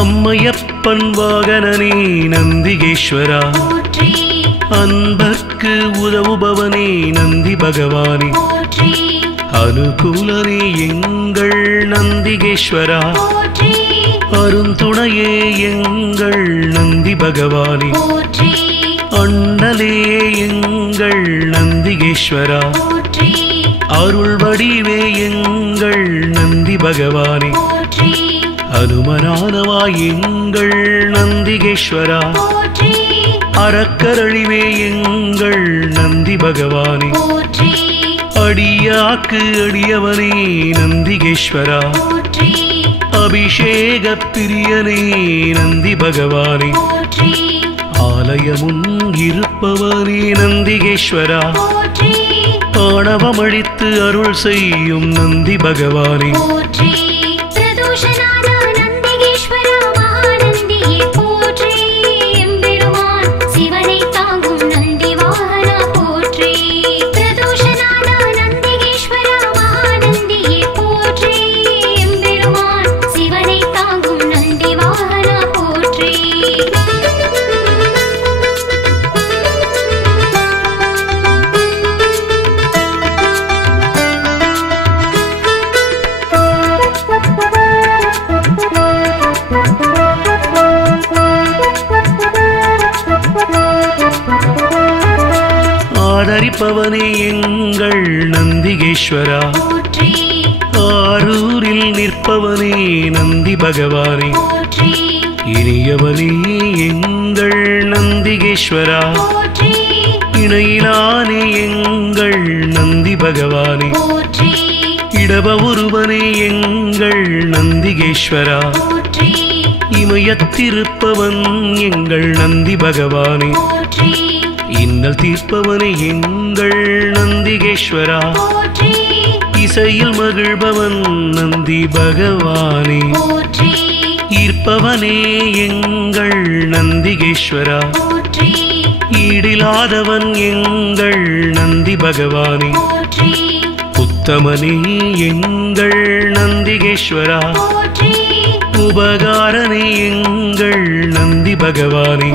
அம்மையப்பன் வாகனனே நந்திகேஸ்வரா அன்பர்க்கு உதவுபவனே நந்தி பகவானே அனுகூலனே எங்கள் நந்திகேஸ்வரா அருந்துணையே எங்கள் நந்தி பகவானே அண்ணலே எங்கள் நந்திகேஸ்வரா அருள் வடிவே எங்கள் நந்தி பகவானே அனுமனானவா எங்கள் நந்திகேஸ்வரா அறக்கரழிவே எங்கள் நந்தி பகவானே அடியாக்கு அடியவனே நந்திகேஸ்வரா அபிஷேக பிரியனே நந்தி பகவானே ஆலயமுன் இருப்பவனே நந்திகேஸ்வரா ஆணவமழித்து அருள் செய்யும் நந்தி பகவானே ஆதரிப்பவனே எங்கள் நந்திகேஸ்வரா ஆரூரில் நிற்பவனே நந்தி பகவானே இனியவனே எங்கள் நந்திகேஸ்வரா இணையிலானே எங்கள் நந்தி பகவானே இடப ஒருவனே எங்கள் நந்திகேஸ்வரா இமயத்திருப்பவன் எங்கள் நந்தி பகவானே இன்னல் தீர்ப்பவனே எங்கள் நந்திகேஸ்வரா இசையில் மகிழ்பவன் நந்தி பகவானே ஈர்ப்பவனே எங்கள் நந்திகேஸ்வரா ஈடிலாதவன் எங்கள் நந்தி பகவானே உத்தமனே எங்கள் நந்திகேஸ்வரா உபகாரனே எங்கள் நந்தி பகவானே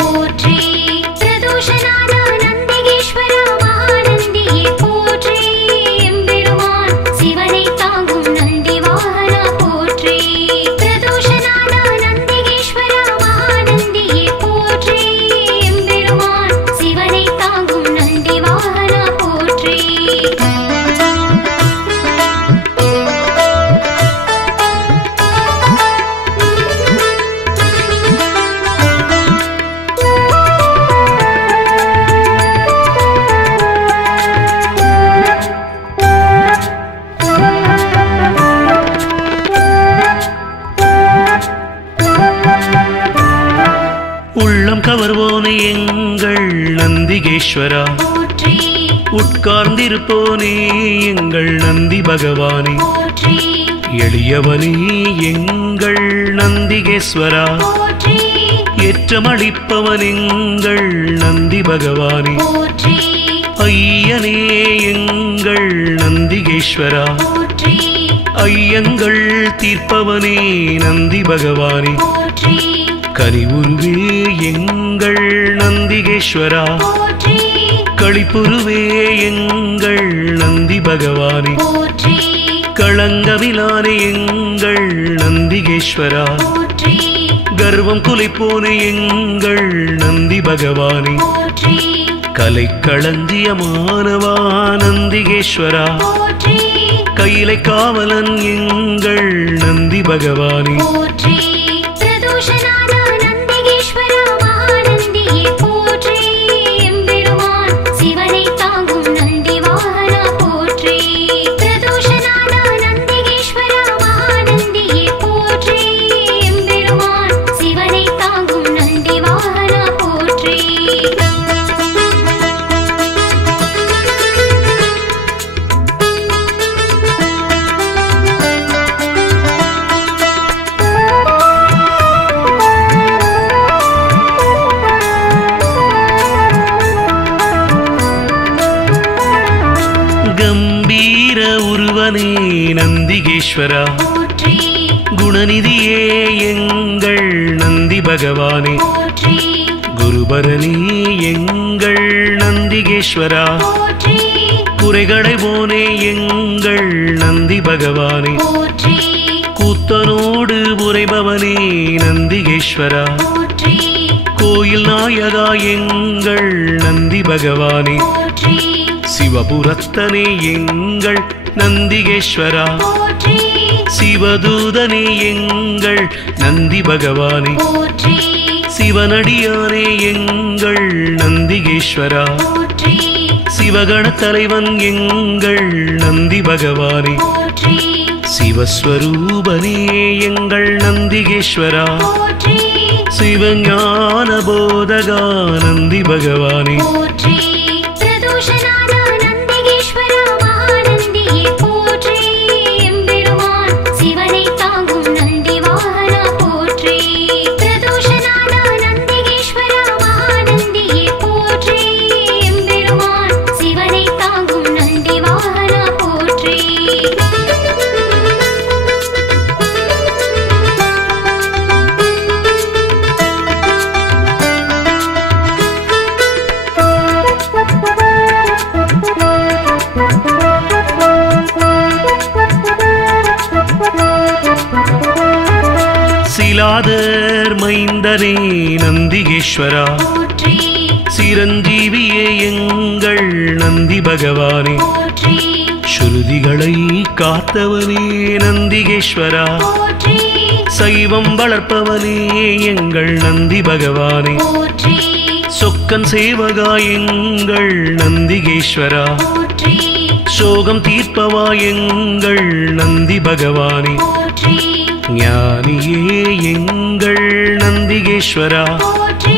நந்திகேஸ்வரா மகாநந்தியே போற்றி எம்பெருமான் சிவனை தாங்கும் நந்தி வாகனா போற்றி பிரதோஷநாதா நந்திகேஸ்வரா மகாநந்தியே போற்றி எம்பெருமான் சிவனை தாங்கும் நந்தி வாகனா போற்றி உள்ளம் கவர்வோனே எங்கள் நந்திகேஸ்வரா உட்கார்ந்திருப்போனே எங்கள் நந்தி பகவானே எளியவனே எங்கள் நந்திகேஸ்வரா ஏற்றமளிப்பவன் எங்கள் நந்தி பகவானே ஐயனே எங்கள் நந்திகேஸ்வரா ஐயங்கள் தீர்ப்பவனே நந்தி பகவானே கரிவுருவே எங்கள் நந்திகேஸ்வரா களிப்புருவே எங்கள் நந்தி பகவானே களங்கவிலானே எங்கள் நந்திகேஸ்வரா கர்வம் குலைப்போனே எங்கள் நந்தி பகவானே கலை களஞ்சியமானவா நந்திகேஸ்வரா கையிலை காவலன் எங்கள் நந்தி பகவானே பிரதோஷநாதா நந்திகேஸ்வரா மகாநந்தியே போற்றி எம்பெருமான் சிவனை தாங்கும் நந்தி கம்பீர உருவனே நந்திகேஸ்வரா போற்றி குணநிதியே எங்கள் நந்தி பகவானே போற்றி குருபரனே எங்கள் நந்திகேஸ்வரா போற்றி குறைகளை போனே எங்கள் நந்தி பகவானே போற்றி கூத்தனோடு உரைபவனே நந்திகேஸ்வரா போற்றி கோயில் நாயகா எங்கள் நந்தி பகவானே போற்றி சிவபுரத்தனே எங்கள் நந்திகேஸ்வரா போற்றி சிவதூதனே எங்கள் நந்தி பகவானே போற்றி சிவனடியானே எங்கள் நந்திகேஸ்வரா போற்றி சிவகண தலைவன் எங்கள் நந்தி பகவானே போற்றி சிவஸ்வரூபனே எங்கள் நந்திகேஸ்வரா போற்றி சிவஞான போதகா நந்தி பகவானே போற்றி பிரதோஷநாத நந்திகேஸ்வரா மகாநந்தியே போற்றி எம்பெருமான் சிவனை தாங்கும் நந்தி வாகனா போற்றி பிரதோஷநாத நந்திகேஸ்வரா மகாநந்தியே போற்றி எம்பெருமான் சிவனை தாங்கும் நந்தி வாகனா போற்றி சிலாதர் மைந்தனே நந்திகேஸ்வரா போற்றி சிரஞ்சீவியே எங்கள் நந்தி பகவானே போற்றி ஸ்ருதிகளை காத்தவனே நந்திகேஸ்வரா போற்றி சைவம் வளர்ப்பவனே எங்கள் நந்தி பகவானே போற்றி சொக்கன் சேவகா எங்கள் நந்திகேஸ்வரா போற்றி சோகம் தீர்ப்பவா எங்கள் நந்தி பகவானே போற்றி ஞானியே எங்கள் நந்திகேஸ்வரா போற்றி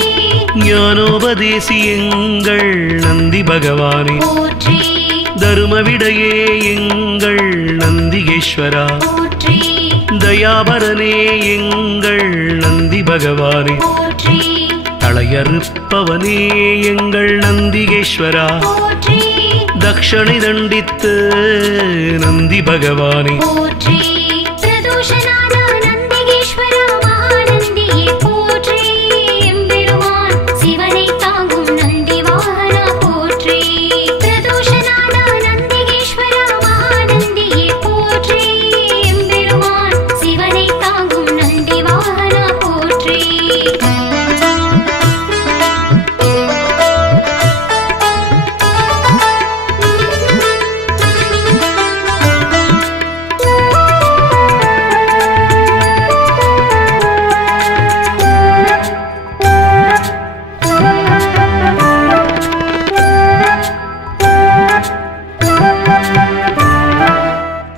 ஞானோபதேசி எங்கள் நந்தி பகவானே போற்றி தருமவிடையே எங்கள் நந்திகேஸ்வரா போற்றி தயாபரனே எங்கள் நந்தி பகவானே போற்றி தளையறுப்பவனே எங்கள் நந்திகேஸ்வரா போற்றி தக்ஷணை தண்டித்து நந்தி பகவானே போற்றி பிரதோஷநாத நந்திகேஸ்வரா மகாநந்தியே போற்றி எம்பெருமான் சிவனை தாங்கும் நந்தி வாகனா போற்றி பிரதோஷநாத நந்திகேஸ்வரா மகாநந்தியே போற்றி எம்பெருமான் சிவனை தாங்கும் நந்தி வாகனா போற்றி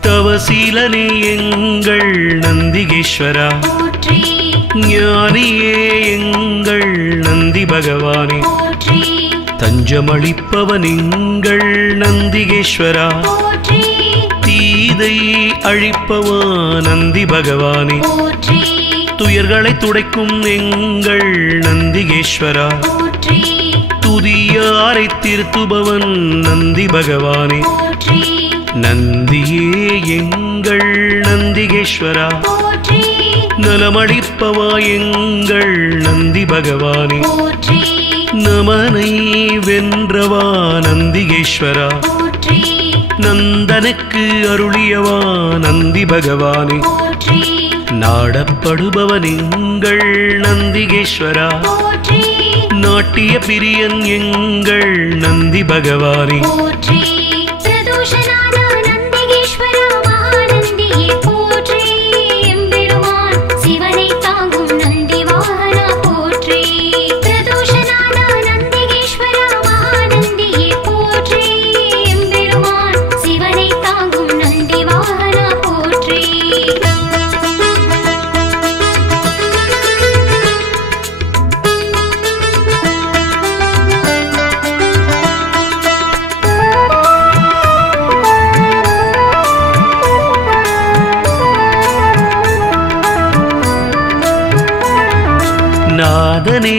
தவசீலனே எங்கள் நந்திகேஸ்வரா போற்றி ஞானியே எங்கள் நந்தி பகவானே போற்றி தஞ்சமளிப்பவன் எங்கள் நந்திகேஸ்வரா போற்றி தீதை அழிப்பவா நந்தி பகவானே போற்றி துயர்களை துடைக்கும் எங்கள் நந்திகேஸ்வரா போற்றி துதியாரை திருத்துபவன் நந்தி பகவானே போற்றி நந்தியே எங்கள் நந்திகேஸ்வரா போற்றி நலமளிப்பவா எங்கள் நந்தி பகவானே போற்றி நமனை வென்றவா நந்திகேஸ்வரா போற்றி நந்தனுக்கு அருளியவா நந்தி பகவானே போற்றி நாடப்படுபவன் எங்கள் நந்திகேஸ்வரா போற்றி நாட்டிய பிரியன் எங்கள் நந்தி பகவானே போற்றி பிரதோஷநாத நந்திகேஸ்வரா மகாநந்தியே போற்றி எம்பெருமான் சிவனை தாங்கும் நந்தி வாகனா போற்றி பிரதோஷநாத நந்திகேஸ்வரா மகாநந்தியே போற்றி எம்பெருமான் சிவனை தாங்கும் நந்தி வாகனா போற்றி நாதனே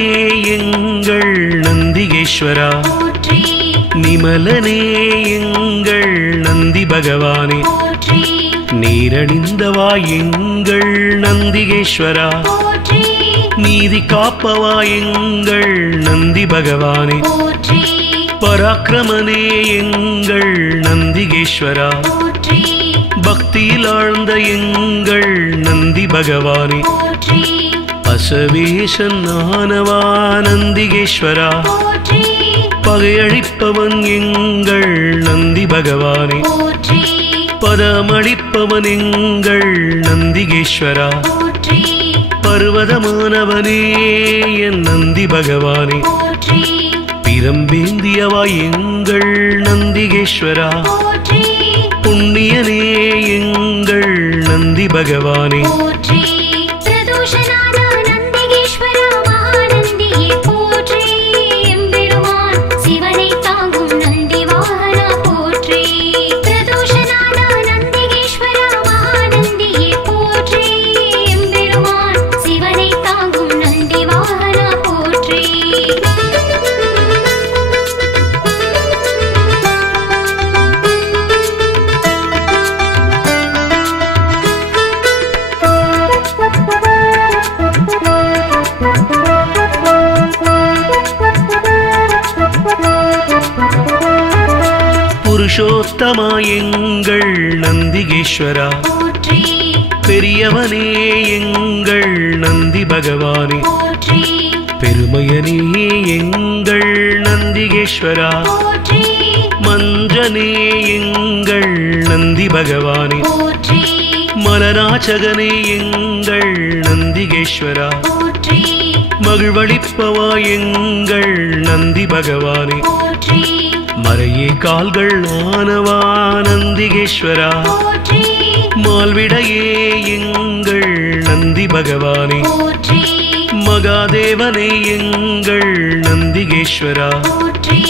எங்கள் நந்திகேஸ்வரா போற்றி நிமலனே எங்கள் நந்தி பகவானே போற்றி நீரணிந்தவா எங்கள் நந்திகேஸ்வரா போற்றி நீதி காப்பவா எங்கள் நந்தி பகவானே போற்றி பராக்கிரமனே எங்கள் நந்திகேஸ்வரா போற்றி பக்தியில் ஆழ்ந்த எங்கள் நந்தி பகவானே போற்றி அசவேசன் ஆனவா நந்திகேஸ்வரா போற்றி பகையழிப்பவன் எங்கள் நந்தி பகவானே போற்றி பதமளிப்பவன் எங்கள் நந்திகேஸ்வரா போற்றி பர்வதமானவனே என் நந்தி பகவானே போற்றி பிரம்பேந்தியவா எங்கள் நந்திகேஸ்வரா போற்றி புண்ணியனே எங்கள் நந்தி பகவானே போற்றி பிரதோஷநாத நந்திகேஸ்வரா மகாநந்தியே போற்றி எம்பெருமான் சிவனை தாங்கும் நந்தி வாகனா போற்றி பிரதோஷநாத நந்திகேஸ்வரா மகாநந்தியே போற்றி எம்பெருமான் சிவனை தாங்கும் நந்தி வாகனா போற்றி புருஷோத்தமா எங்கள் நந்திகேஸ்வரா போற்றி பெரியவனே எங்கள் நந்தி பகவானே போற்றி பெருமையனே எங்கள் நந்திகேஸ்வரா போற்றி மஞ்சனே எங்கள் நந்தி பகவானே போற்றி மலராச்சகனே எங்கள் நந்திகேஸ்வரா போற்றி மகிழ்வளிப்பவா எங்கள் நந்தி பகவானே போற்றி மறையே கால்கள் ஆனவா நந்திகேஸ்வரா போற்றி மால்விடையே எங்கள் நந்தி பகவானே போற்றி மகாதேவனே எங்கள் நந்திகேஸ்வரா போற்றி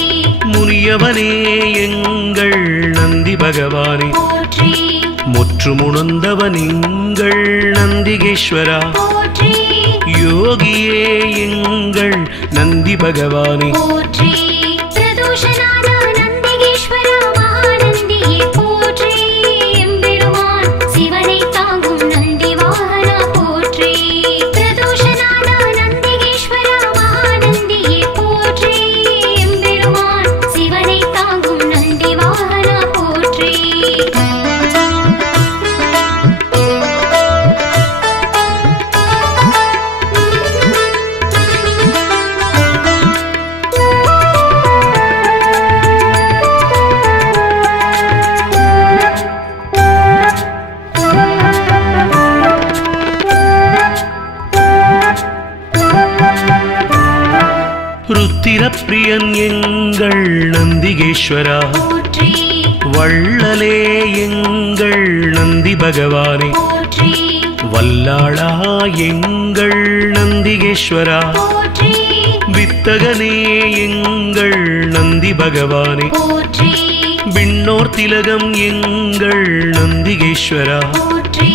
முனியவனே எங்கள் நந்தி பகவானே போற்றி முற்றுமுணர்ந்தவன் எங்கள் நந்திகேஸ்வரா போற்றி யோகியே எங்கள் நந்தி பகவானே போற்றி பிரதோஷநாத நந்திகேஸ்வரா மகாநந்தியே போற்றி எம்பெருமான் சிவனை தாங்கும் நந்தி வாகனா போற்றி பிரதோஷநாத நந்திகேஸ்வரா மகாநந்தியே போற்றி எம்பெருமான் சிவனை தாங்கும் நந்தி வாகனா போற்றி ருத்திரப்பிரியன் எங்கள் நந்திகேஸ்வரா போற்றி வள்ளலே எங்கள் நந்தி பகவானே போற்றி வல்லாளா எங்கள் நந்திகேஸ்வரா போற்றி வித்தகனே எங்கள் நந்தி பகவானே போற்றி விண்ணோர் திலகம் எங்கள் நந்திகேஸ்வரா போற்றி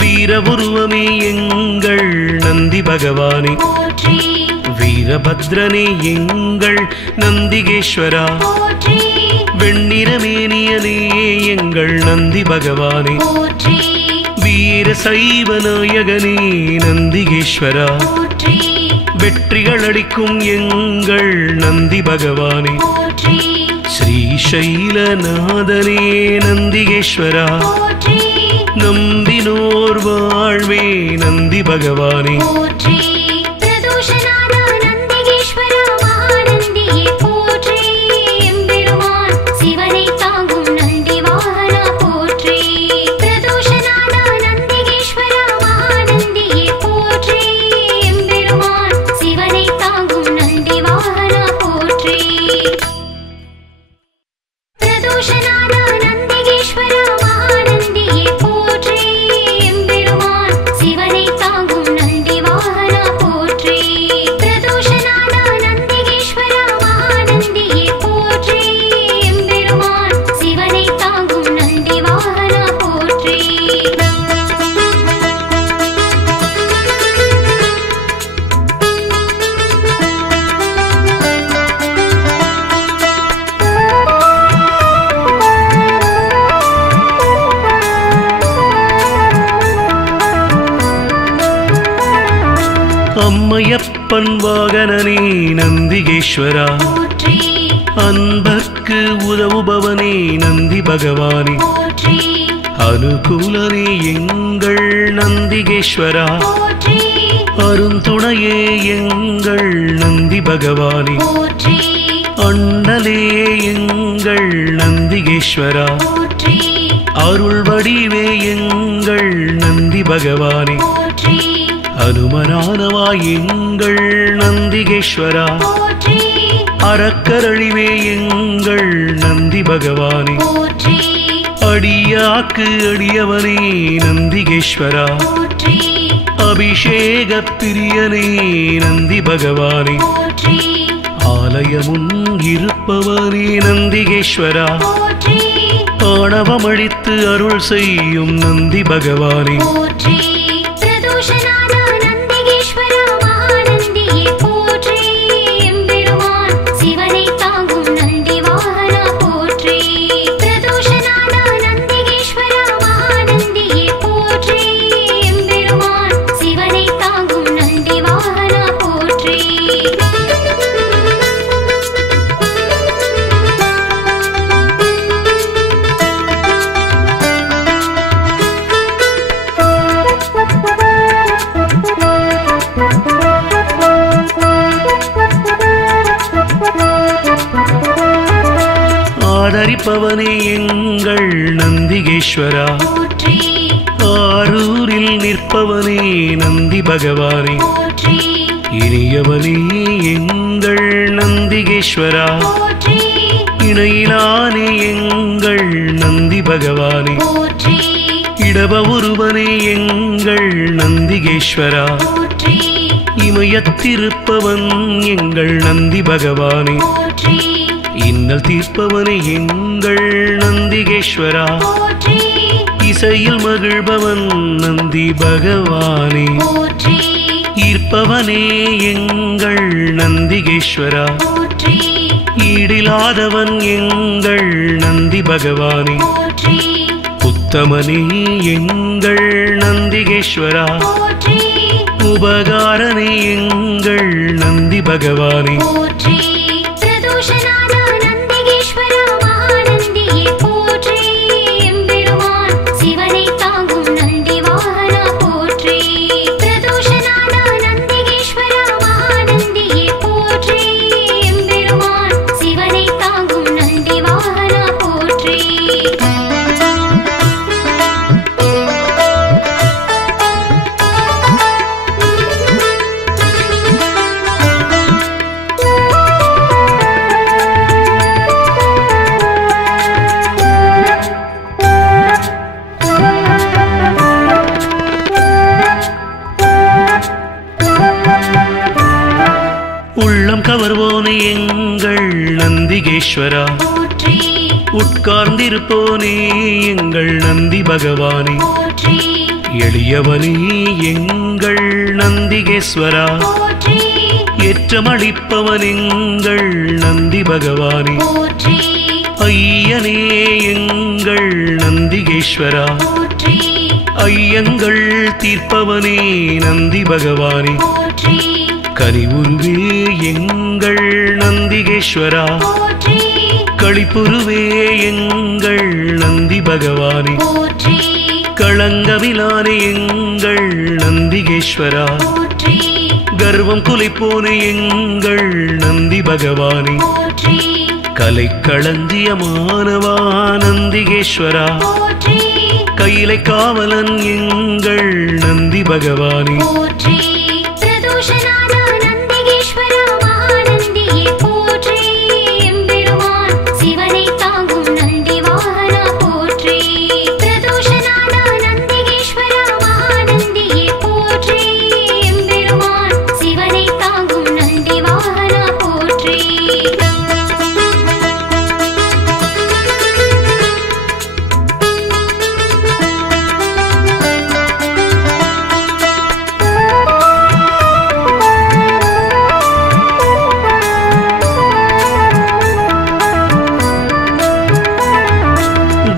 வீரபுருவமே எங்கள் நந்தி பகவானே போற்றி வீரபத்ரனே எங்கள் நந்திகேஸ்வரா போற்றி வெண்ணிறமேனியனே எங்கள் நந்தி பகவானே போற்றி வீர சைவ நாயகனே நந்திகேஸ்வரா போற்றி வெற்றிகள் அளிக்கும் எங்கள் நந்தி பகவானே போற்றி ஸ்ரீசைலநாதனே நந்திகேஸ்வரா போற்றி நம்பினோர் வாழ்வே நந்தி பகவானே போற்றி பிரதோஷநாத நந்திகேஸ்வரா மகாநந்தியே போற்றி எம்பெருமான் சிவனை தாங்கும் நந்தி வாகனா போற்றி பிரதோஷநாத நந்திகேஸ்வரா மகாநந்தியே போற்றி எம்பெருமான் சிவனை தாங்கும் நந்தி வாகனா போற்றி பிரதோஷநாத நந்திகேஸ்வரா மகாநந்தியே போற்றி எம்பெருமான் சிவனை தாங்கும் நந்தி வாகனா போற்றி பிரதோஷநாத நந்திகேஸ்வரா மகாநந்தியே போற்றி எம்பெருமான் சிவனை தாங்கும் நந்தி வாகனா போற்றி அம்மையப்பன் வாகனனே நந்திகேஸ்வரா போற்றி அன்பர்க்கு உதவுபவனே நந்தி பகவானே போற்றி அனுகூலனே எங்கள் நந்திகேஸ்வரா போற்றி அருந்துணையே எங்கள் நந்தி பகவானே போற்றி அண்ணலே எங்கள் நந்திகேஸ்வரா போற்றி அருள் வடிவே எங்கள் நந்தி பகவானே போற்றி அனுமனானவா எங்கள் நந்திகேஸ்வரா போற்றி அறக்கரழிவே எங்கள் நந்தி பகவானே போற்றி அடியாக்கு அடியவனே நந்திகேஸ்வரா போற்றி அபிஷேக பிரியனே நந்தி பகவானே போற்றி ஆலயமுன் இருப்பவனே நந்திகேஸ்வரா போற்றி ஆணவமழித்து அருள் செய்யும் நந்தி பகவானே போற்றி பிரதோஷநாத நந்திகேஸ்வரா மகாநந்தியே போற்றி எம்பெருமான் சிவனை தாங்கும் நந்தி வாகனா போற்றி பிரதோஷநாத நந்திகேஸ்வரா மகாநந்தியே போற்றி எம்பெருமான் சிவனை தாங்கும் நந்தி வாகனா போற்றி ஆதரிப்பவனே எங்கள் நந்திகேஸ்வரா போற்றி ஆரூரில் நிற்பவனே நந்தி பகவானே போற்றி இனியவனே எங்கள் நந்திகேஸ்வரா போற்றி இணையிலானே எங்கள் நந்தி பகவானே போற்றி இடப ஒருவனே எங்கள் நந்திகேஸ்வரா போற்றி இமயத்திருப்பவன் எங்கள் நந்தி பகவானே போற்றி இன்னல் தீர்ப்பவனே எங்கள் நந்திகேஸ்வரா போற்றி இசையில் மகிழ்பவன் நந்தி பகவானே போற்றி ஈர்ப்பவனே எங்கள் நந்திகேஸ்வரா போற்றி ஈடிலாதவன் எங்கள் நந்தி பகவானே போற்றி உத்தமனே எங்கள் நந்திகேஸ்வரா போற்றி உபகாரனே எங்கள் நந்தி பகவானே போற்றி பிரதோஷநாத நந்திகேஸ்வரா மகாநந்தியே போற்றி எம்பெருமான் சிவனை தாங்கும் நந்தி வாகனா போற்றி பிரதோஷநாத நந்திகேஸ்வரா மகாநந்தியே போற்றி எம்பெருமான் சிவனை தாங்கும் நந்தி வாகனா போற்றி உள்ளம் கவர்வோனே எங்கள் நந்திகேஸ்வரா போற்றி உட்கார்ந்திருப்போனே எங்கள் நந்தி பகவானே போற்றி எளியவனே எங்கள் நந்திகேஸ்வரா போற்றி ஏற்றமளிப்பவன் எங்கள் நந்தி பகவானே போற்றி ஐயனே எங்கள் நந்திகேஸ்வரா போற்றி ஐயங்கள் தீர்ப்பவனே நந்தி பகவானே போற்றி கனிவுருவே எங்கள் நந்திகேஸ்வரா போற்றி களிப்புருவே எங்கள் நந்தி பகவானே போற்றி களங்கமிலானே எங்கள் நந்திகேஸ்வரா போற்றி கர்வம் குலைப்போனே எங்கள் நந்தி பகவானே போற்றி கலைக்களஞ்சியமானவா நந்திகேஸ்வரா போற்றி கையிலை காவலன் எங்கள் நந்தி பகவானே போற்றி பிரதோஷநாத நந்திகேஸ்வரா மகாநந்தியே போற்றி எம்பெருமான் சிவனை தாங்கும் நந்தி வாகனா போற்றி பிரதோஷநாத நந்திகேஸ்வரா மகாநந்தியே போற்றி எம்பெருமான் சிவனை தாங்கும் நந்தி வாகனா போற்றி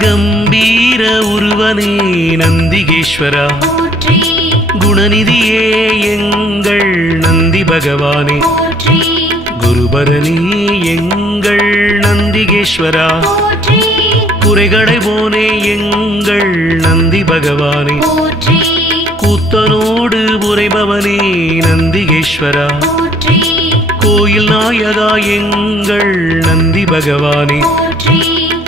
கம்பீர உருவனே நந்திகேஸ்வரா போற்றி குணநிதியே எங்கள் நந்தி பகவானே போற்றி குருபரணி எங்கள் நந்திகேஸ்வரா போற்றி குறைகளை போனே எங்கள் நந்தி பகவானே போற்றி கூத்தனோடு உரைபவனே நந்திகேஸ்வரா போற்றி கோயில் நாயகா எங்கள் நந்தி பகவானே போற்றி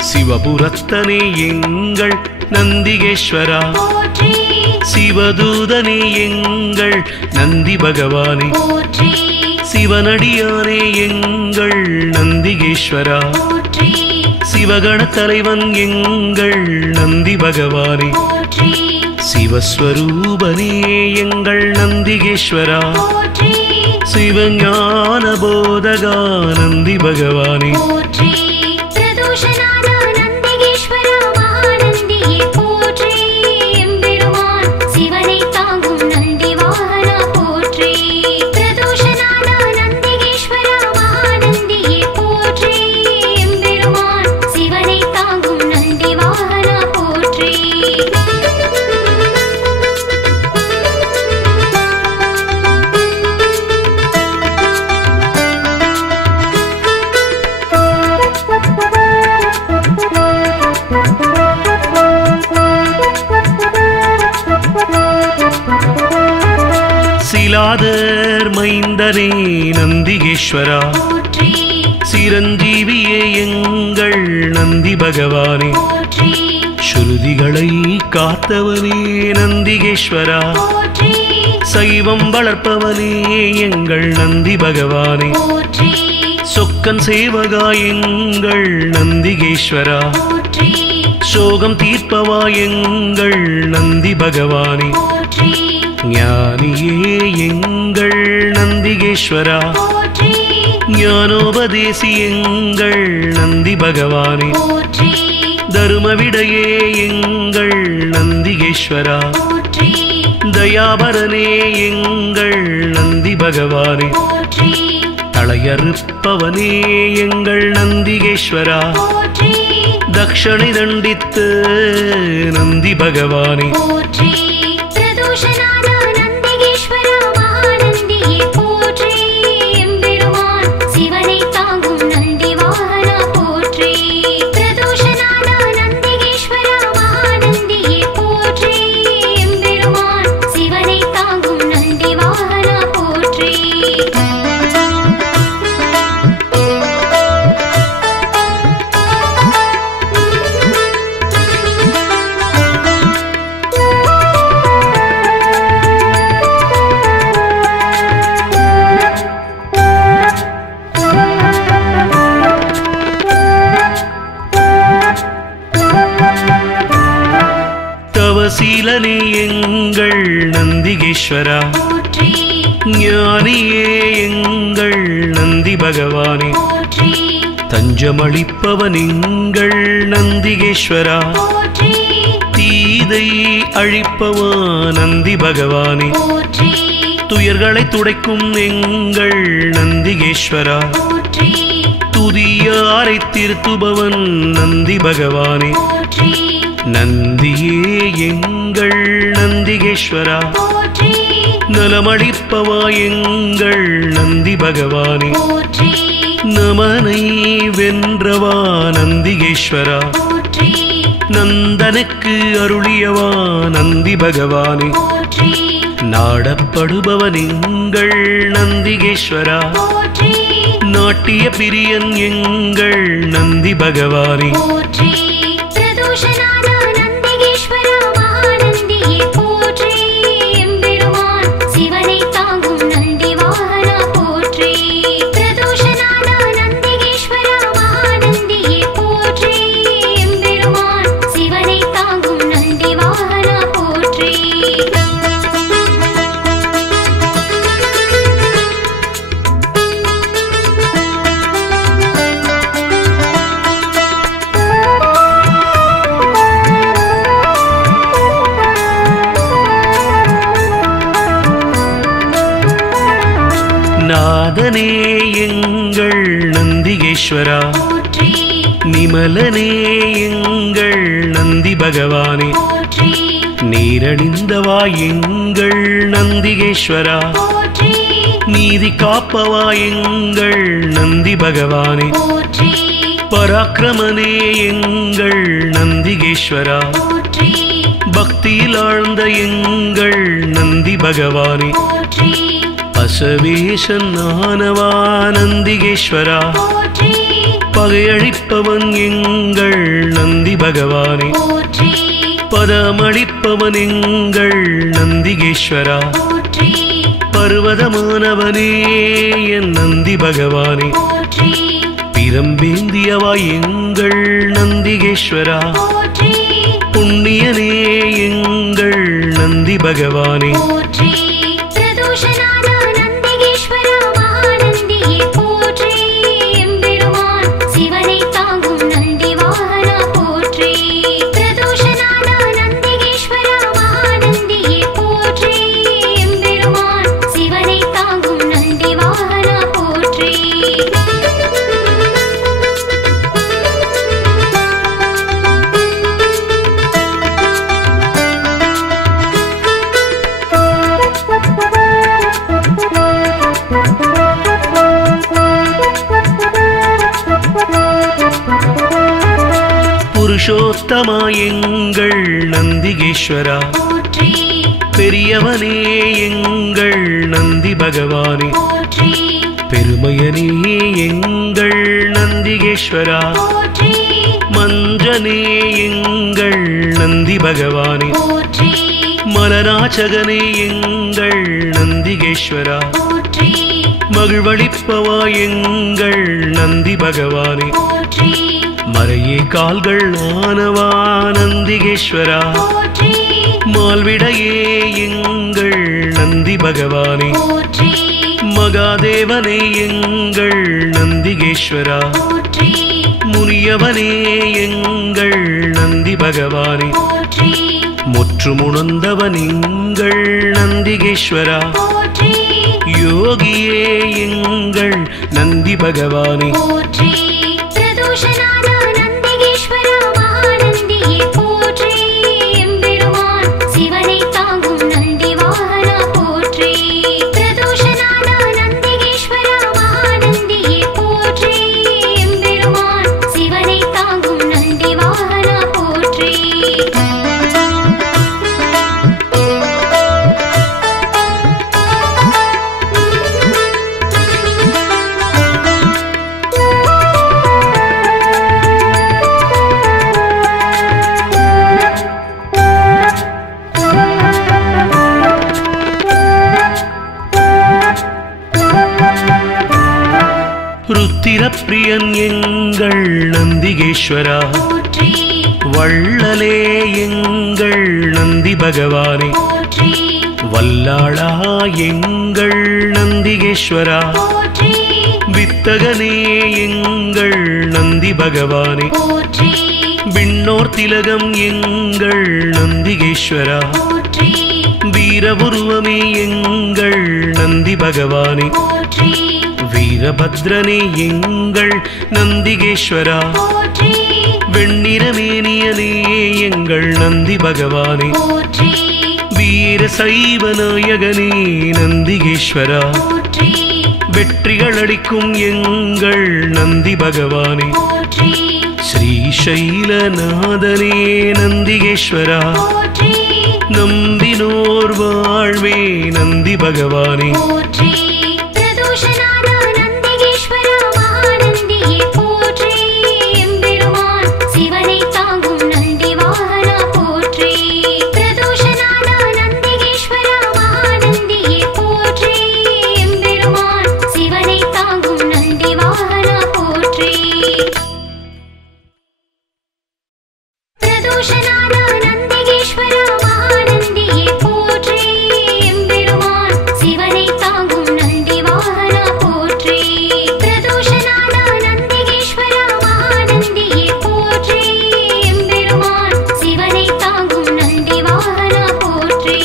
சிவபுரத்தனே எங்கள் நந்திகேஸ்வரா போற்றி சிவதூதனே எங்கள் நந்தி பகவானே போற்றி சிவனடியானே எங்கள் நந்திகேஸ்வரா போற்றி சிவகண தலைவன் எங்கள் நந்தி பகவானே போற்றி சிவஸ்வரூபனே எங்கள் நந்திகேஸ்வரா போற்றி சிவஞான போதகா நந்தி பகவானே போற்றி பிரதோஷநாத நந்திகேஸ்வரா மகாநந்தியே போற்றி எம்பெருமான் சிவனை தாங்கும் நந்தி வாகனா போற்றி பிரதோஷநாத நந்திகேஸ்வரா மகாநந்தியே போற்றி எம்பெருமான் சிவனை தாங்கும் நந்தி வாகனா போற்றி சிலாதர் மைந்தனே நந்திகேஸ்வரா போற்றி சிரஞ்சீவியே எங்கள் நந்தி பகவானே போற்றி ஸ்ருதிகளை காத்தவனே நந்திகேஸ்வரா போற்றி சைவம் வளர்ப்பவனே எங்கள் நந்தி பகவானே போற்றி சொக்கன் சேவகா எங்கள் நந்திகேஸ்வரா போற்றி சோகம் தீர்ப்பவா எங்கள் நந்தி பகவானே போற்றி ஞானியே எங்கள் நந்திகேஸ்வரா போற்றி ஞானோபதேசி எங்கள் நந்தி பகவானே போற்றி தருமவிடையே எங்கள் நந்திகேஸ்வரா போற்றி தயாபரனே எங்கள் நந்தி பகவானே போற்றி தளையறுப்பவனே எங்கள் நந்திகேஸ்வரா போற்றி தக்ஷணை தண்டித்து நந்தி பகவானே போற்றி பிரதோஷநாத நந்திகேஸ்வரா மகாநந்தியே போற்றி எம்பெருமான் சிவனை தாங்கும் நந்தி வாகனா போற்றி பிரதோஷநாத நந்திகேஸ்வரா மகாநந்தியே போற்றி எம்பெருமான் சிவனை தாங்கும் நந்தி வாகனா போற்றி தவசீலனே எங்கள் நந்திகேஸ்வரா போற்றி ஞானியே எங்கள் நந்தி பகவானே போற்றி தஞ்சமளிப்பவன் எங்கள் நந்திகேஸ்வரா போற்றி தீதை அழிப்பவா நந்தி பகவானே போற்றி துயர்களை துடைக்கும் எங்கள் நந்திகேஸ்வரா போற்றி துதியாரை திருத்துபவன் நந்தி பகவானே போற்றி நந்தியே எங்கள் நந்திகேஸ்வரா போற்றி நலமளிப்பவா எங்கள் நந்தி பகவானே போற்றி நமனை வென்றவா நந்திகேஸ்வரா போற்றி நந்தனுக்கு அருளியவா நந்தி பகவானே போற்றி நாடப்படுபவன் எங்கள் நந்திகேஸ்வரா போற்றி நாட்டிய பிரியன் எங்கள் நந்தி பகவானே போற்றி பிரதோஷநாத நந்திகேஸ்வரா மகாநந்தியே போற்றி எம்பெருமான் சிவனை தாங்கும் நந்தி வாகனா போற்றி பிரதோஷநாத நந்திகேஸ்வரா மகாநந்தியே போற்றி எம்பெருமான் சிவனை தாங்கும் நந்தி வாகனா போற்றி நாதனே எங்கள் நந்திகேஸ்வரா போற்றி நிமலனே எங்கள் நந்தி பகவானே போற்றி நீரணிந்தவா எங்கள் நந்திகேஸ்வரா, போற்றி நீதி காப்பவா எங்கள் நந்தி பகவானே, போற்றி பராக்கிரமனே எங்கள் நந்திகேஸ்வரா, போற்றி பக்தியில் ஆழ்ந்த எங்கள் நந்தி பகவானே, போற்றி அசவேசன் ஆனவா நந்திகேஸ்வரா, போற்றி பகையழிப்பவன் எங்கள் நந்தி பகவானே, போற்றி பதமளிப்பவன் எங்கள் நந்திகேஸ்வரா, போற்றி பர்வதமானவனே என் நந்தி பகவானே, போற்றி பிரம்பேந்தியவா எங்கள் நந்திகேஸ்வரா, போற்றி புண்ணியனே எங்கள் நந்தி பகவானே, போற்றி பிரதோஷநாத நந்திகேஸ்வரா மகாநந்தியே போற்றி எம்பெருமான் சிவனை தாங்கும் நந்தி வாகனா போற்றி பிரதோஷநாத நந்திகேஸ்வரா மகாநந்தியே போற்றி எம்பெருமான் சிவனை தாங்கும் நந்தி வாகனா போற்றி புருஷோத்தமா எங்கள் நந்திகேஸ்வரா, போற்றி பெரியவனே எங்கள் நந்தி பகவானே, போற்றி பெருமையனே எங்கள் நந்திகேஸ்வரா, போற்றி மஞ்சனே எங்கள் நந்தி பகவானே, போற்றி மலநாச்சகனே எங்கள் நந்திகேஸ்வரா, போற்றி மகிழ்வளிப்பவா எங்கள் நந்தி பகவானே, போற்றி மறையே கால்கள் ஆனவா நந்திகேஸ்வரா, போற்றி மால்விடையே எங்கள் நந்தி பகவானே, போற்றி மகாதேவனே எங்கள் நந்திகேஸ்வரா, போற்றி முனியவனே எங்கள் நந்தி பகவானே, போற்றி முற்றுமுணர்ந்தவன் எங்கள் நந்திகேஸ்வரா, போற்றி யோகியே எங்கள் நந்தி பகவானே, போற்றி பிரதோஷநாத நந்திகேஸ்வரா மகாநந்தியே போற்றி எம்பெருமான் சிவனை தாங்கும் நந்தி வாகனா போற்றி பிரதோஷநாத நந்திகேஸ்வரா மகாநந்தியே போற்றி எம்பெருமான் சிவனை தாங்கும் நந்தி வாகனா போற்றி ருத்திரப்பிரியன் எங்கள் நந்திகேஸ்வரா, போற்றி வள்ளலே எங்கள் நந்தி பகவானே, போற்றி வல்லாளா எங்கள் நந்திகேஸ்வரா, போற்றி வித்தகனே எங்கள் நந்தி பகவானே, போற்றி விண்ணோர் திலகம் எங்கள் நந்திகேஸ்வரா, போற்றி வீரபுருவமே எங்கள் நந்தி பகவானே, போற்றி வீரபத்ரனே எங்கள் நந்திகேஸ்வரா, போற்றி வெண்ணிறமேனியனே எங்கள் நந்தி பகவானே, போற்றி வீர சைவ நாயகனே நந்திகேஸ்வரா, போற்றி வெற்றிகள் அளிக்கும் எங்கள் நந்தி பகவானே, போற்றி ஸ்ரீசைலநாதனே நந்திகேஸ்வரா, போற்றி நம்பினோர் வாழ்வே நந்தி பகவானே, போற்றி பிரதோஷநாத நந்திகேஸ்வரா மகாநந்தியே போற்றி எம்பெருமான் சிவனை தாங்கும் நந்தி வாகனா போற்றி பிரதோஷநாத நந்திகேஸ்வரா மகாநந்தியே போற்றி எம்பெருமான் சிவனை தாங்கும் நந்தி வாகனா போற்றி பிரதோஷநாத நந்திகேஸ்வரா மகாநந்தியே போற்றி எம்பெருமான் சிவனை தாங்கும் நந்தி வாகனா போற்றி பிரதோஷநாத நந்திகேஸ்வரா மகாநந்தியே போற்றி எம்பெருமான் சிவனை தாங்கும் நந்தி வாகனா போற்றி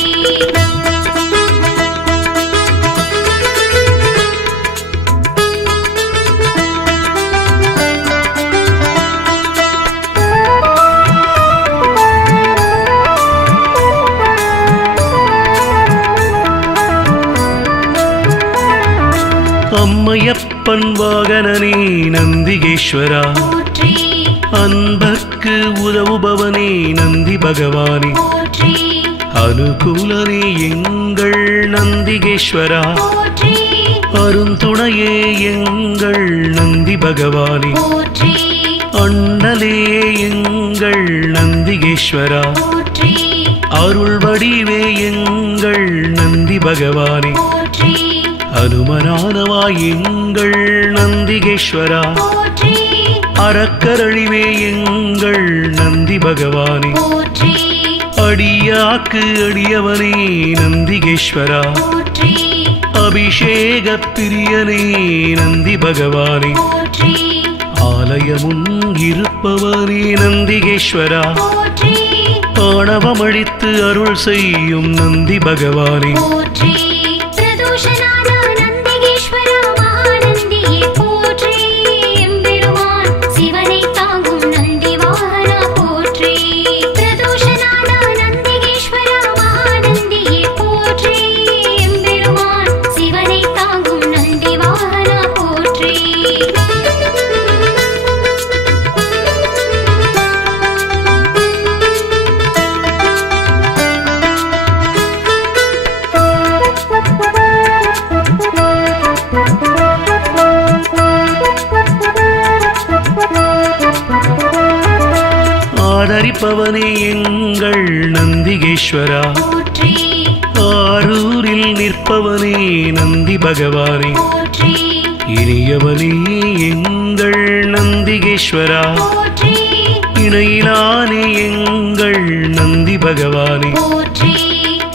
அம்மையப்பன் வாகனனே நந்திகேஸ்வரா போற்றி அன்பர்க்கு உதவுபவனே நந்தி பகவானே போற்றி அனுகூலனே எங்கள் நந்திகேஸ்வரா போற்றி அருந்துணையே எங்கள் நந்தி பகவானே போற்றி அண்ணலே எங்கள் நந்திகேஸ்வரா போற்றி அருள் வடிவே எங்கள் நந்தி பகவானே போற்றி அனுமனானவா எங்கள் நந்திகேஸ்வரா போற்றி அறக்கரழிவே எங்கள் நந்தி பகவானே போற்றி அடியாக்கு அடியவனே நந்திகேஸ்வரா போற்றி அபிஷேக பிரியனே நந்தி பகவானே போற்றி ஆலயமுன் இருப்பவனே நந்திகேஸ்வரா போற்றி ஆணவமழித்து அருள் செய்யும் நந்தி பகவானே போற்றி பிரதோஷநாத நந்திகேஸ்வரா மகாநந்தியே போற்றி எம்பெருமான் சிவனை தாங்கும் நந்தி வாகனா போற்றி பிரதோஷநாத நந்திகேஸ்வரா மகாநந்தியே போற்றி எம்பெருமான் சிவனை தாங்கும் நந்தி வாகனா போற்றி ஆதரிப்பவனே எங்கள் நந்திகேஸ்வரா போற்றி ஆரூரில் நிற்பவனே நந்தி பகவானே போற்றி இனியவனே எங்கள் நந்திகேஸ்வரா போற்றி இணையிலானே எங்கள் நந்தி பகவானே போற்றி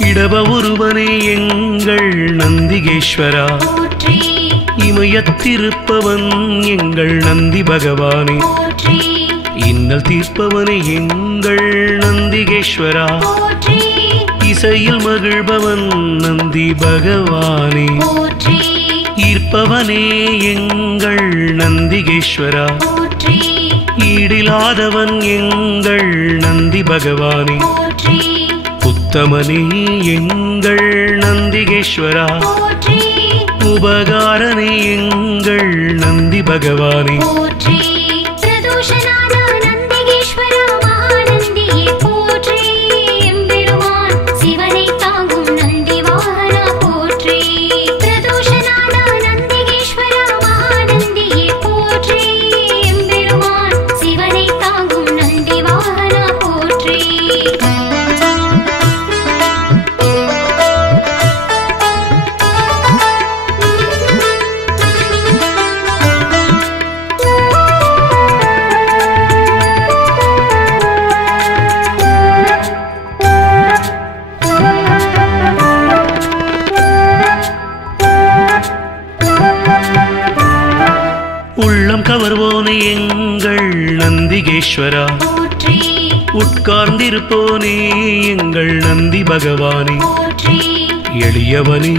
இடப ஒருவனே எங்கள் நந்திகேஸ்வரா போற்றி இமயத்திருப்பவன் எங்கள் நந்தி பகவானே போற்றி இன்னல் தீர்ப்பவனே எங்கள் நந்திகேஸ்வரா போற்றி இசையில் மகிழ்பவன் நந்தி பகவானே போற்றி ஈர்ப்பவனே எங்கள் நந்திகேஸ்வரா போற்றி ஈடிலாதவன் எங்கள் நந்தி பகவானே போற்றி உத்தமனே எங்கள் நந்திகேஸ்வரா போற்றி உபகாரனே எங்கள் நந்தி பகவானே போற்றி பிரதோஷநாத நந்திகேஸ்வரா மகாநந்தியே போற்றி எம்பெருமான் சிவனை தாங்கும் நந்தி வாகனா போற்றி பிரதோஷநாத நந்திகேஸ்வரா மகாநந்தியே போற்றி எம்பெருமான் சிவனை தாங்கும் நந்தி வாகனா போற்றி உள்ளம் கவர்வோனே எங்கள் நந்திகேஸ்வரா போற்றி உட்கார்ந்திருப்போனே எங்கள் நந்தி பகவானே போற்றி எளியவனே